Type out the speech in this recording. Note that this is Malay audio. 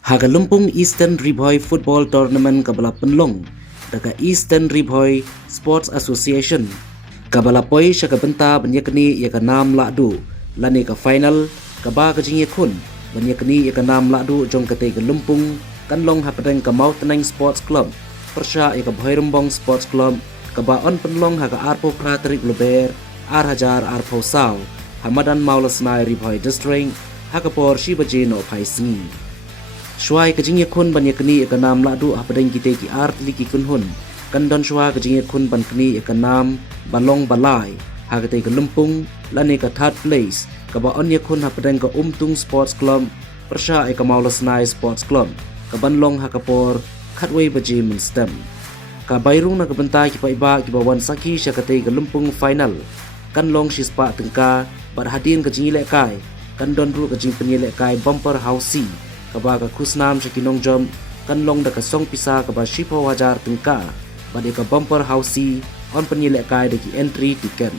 Hagalumpung Eastern Ribhoi Football Tournament kabala penlong daga Eastern Ribhoi Sports Association kabala poi syakabenta banyakni yaka nam Lahduh lani ka final kaba ka jingye kun banyakni yaka nam Lahduh jong kate Galumpung kanlong Hapdeng ka Mawtneng Sports Club persya yaka Bhoirymbong Sports Club kaba on penlong haga arpo praterik luber hajar arpo saw hamadan maulasnai Ribhoi District hakapor shibaje no pai singi Shwai kajingye kun banyakni yaka nam Lahduh Hapdeng kite ki art liki kun hun kandon shwa kajingye kun bankni yaka nam balong balai hagate Galumpung lani ka third place kaba on yakun Hapdeng ka Umtung Sports Club persya yaka maulasnai Sports Club kabanlong hakapor khatway baje menstem ka bayrung na kabenta ki paiba ki bawan saki syakate Galumpung final kanlong shispa tengka barhadin kajingye lekai kandon ru kajing penyelek kai bumper housey kaba ka kusnam syakinong jom kanlong da ka song pisa kaba shipo wajar tengka bade ka bumper housey on penyelek kai deki entry tiket